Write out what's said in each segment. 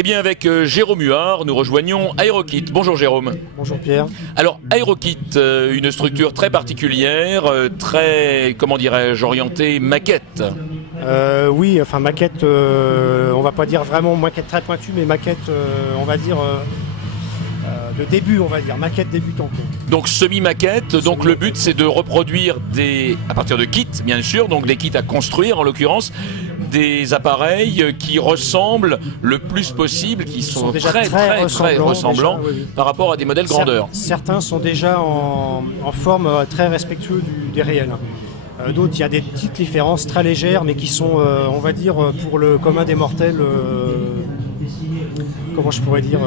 Eh bien, avec Jérôme Huard, nous rejoignons Aerokit. Bonjour Jérôme. Bonjour Pierre. Alors, Aerokit, une structure très particulière, très, comment dirais-je, orientée maquette. Oui, enfin maquette, on va pas dire vraiment maquette très pointue, mais maquette, on va dire, de début, on va dire, maquette débutant. Donc semi-maquette, donc le but c'est de reproduire à partir de kits, bien sûr, donc des kits à construire en l'occurrence, des appareils qui ressemblent le plus possible, qui sont déjà très ressemblants déjà, oui. Par rapport à des modèles grandeur. Certains sont déjà en forme très respectueux des réels. D'autres, il y a des petites différences très légères, mais qui sont, on va dire, pour le commun des mortels, comment je pourrais dire,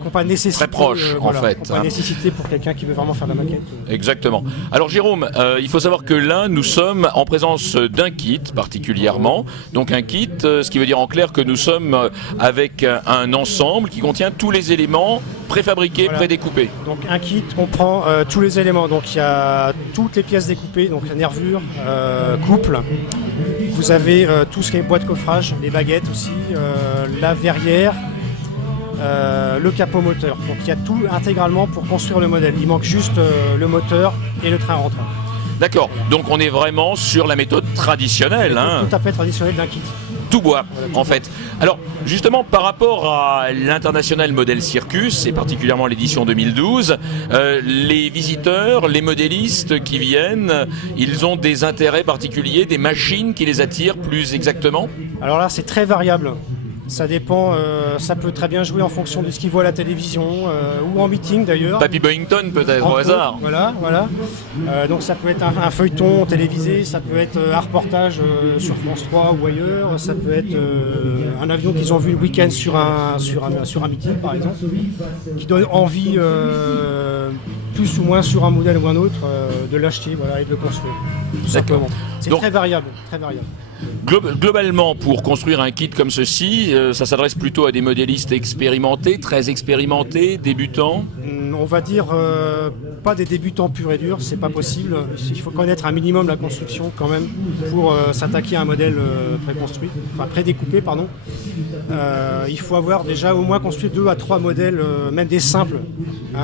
qui n'ont pas nécessité. Très proche, en fait. Qui n'ont pas nécessité pour quelqu'un qui veut vraiment faire de la maquette. Exactement. Alors Jérôme, il faut savoir que là, nous sommes en présence d'un kit particulièrement. Donc un kit, ce qui veut dire en clair que nous sommes avec un ensemble qui contient tous les éléments préfabriqués, voilà. Prédécoupés. Donc un kit comprend tous les éléments. Donc il y a toutes les pièces découpées, donc la nervure, couple. Vous avez tout ce qui est boîte coffrage, les baguettes aussi, la verrière, le capot moteur. Donc il y a tout intégralement pour construire le modèle. Il manque juste le moteur et le train rentrant. D'accord, donc on est vraiment sur la méthode traditionnelle. Tout à fait traditionnelle d'un kit. Tout bois, en fait. Alors, justement, par rapport à l'international modèle Circus, et particulièrement l'édition 2012, les visiteurs, les modélistes qui viennent, ils ont des intérêts particuliers, des machines qui les attirent plus exactement? Alors là, c'est très variable. Ça dépend, ça peut très bien jouer en fonction de ce qu'ils voient à la télévision ou en meeting d'ailleurs. Papy Boyington peut-être au hasard. Voilà. Donc ça peut être un feuilleton télévisé, ça peut être un reportage sur France 3 ou ailleurs, ça peut être un avion qu'ils ont vu le week-end sur un meeting par exemple, qui donne envie plus ou moins sur un modèle ou un autre de l'acheter et de le construire. Tout simplement. C'est très variable, très variable. Globalement, pour construire un kit comme ceci, ça s'adresse plutôt à des modélistes expérimentés, très expérimentés, débutants? On va dire pas des débutants purs et durs, c'est pas possible. Il faut connaître un minimum la construction quand même pour s'attaquer à un modèle prédécoupé, pardon. Il faut avoir déjà au moins construit 2 à 3 modèles, même des simples,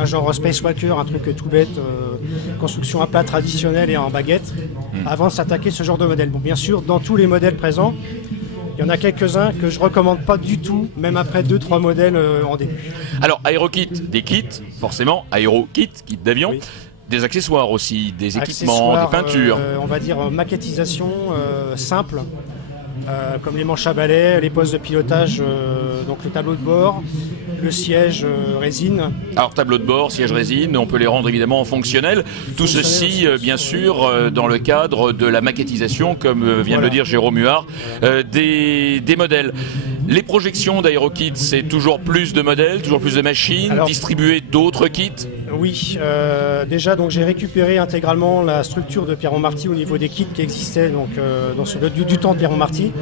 genre Spacewalker, un truc tout bête, construction à plat traditionnelle et en baguette, avant de s'attaquer à ce genre de modèle. Bon, bien sûr, dans tous les modèles présents, il y en a quelques-uns que je recommande pas du tout, même après 2-3 modèles en début. Alors, Aerokit, des kits, forcément, Aerokit, kit d'avion, oui. Des accessoires aussi, des équipements, des peintures. On va dire maquettisation simple, comme les manches à balai, les postes de pilotage, donc le tableau de bord, le siège résine. Alors tableau de bord, siège résine, on peut les rendre évidemment fonctionnels. Tout ceci, bien sûr, dans le cadre de la maquettisation, comme vient de le dire Jérôme Huard, des modèles. Les projections d'Aerokit, c'est toujours plus de modèles, toujours plus de machines, distribuer d'autres kits? Oui, déjà donc j'ai récupéré intégralement la structure de Pierron Marty au niveau des kits qui existaient donc, du temps de Pierron Marty,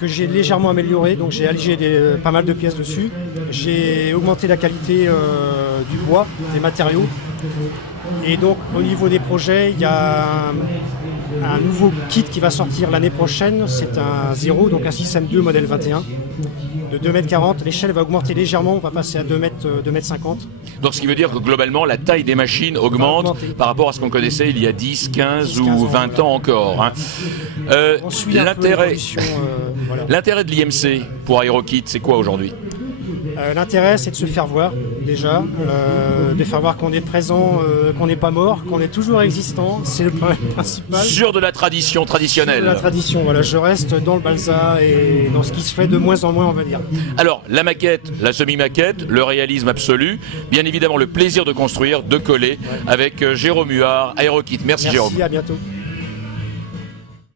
que j'ai légèrement amélioré, donc j'ai allégé pas mal de pièces dessus, j'ai augmenté la qualité du bois, des matériaux, et donc au niveau des projets, il y a un nouveau kit qui va sortir l'année prochaine, c'est un 0, donc un système 2 modèle 21, de 2,40 m, l'échelle va augmenter légèrement, on va passer à 2,50 m. Donc ce qui veut dire que globalement la taille des machines augmente par rapport à ce qu'on connaissait il y a 10, 15 ou 20 ans encore. L'intérêt de l'IMC pour Aerokit, c'est quoi aujourd'hui? L'intérêt, c'est de se faire voir, déjà, de faire voir qu'on est présent, qu'on n'est pas mort, qu'on est toujours existant, c'est le problème principal. Sur de la tradition traditionnelle. Sur de la tradition, voilà, je reste dans le balsa et dans ce qui se fait de moins en moins, on va dire. Alors, la maquette, la semi-maquette, le réalisme absolu, bien évidemment le plaisir de construire, de coller avec Jérôme Huard, Aerokit. Merci Jérôme. Merci, à bientôt.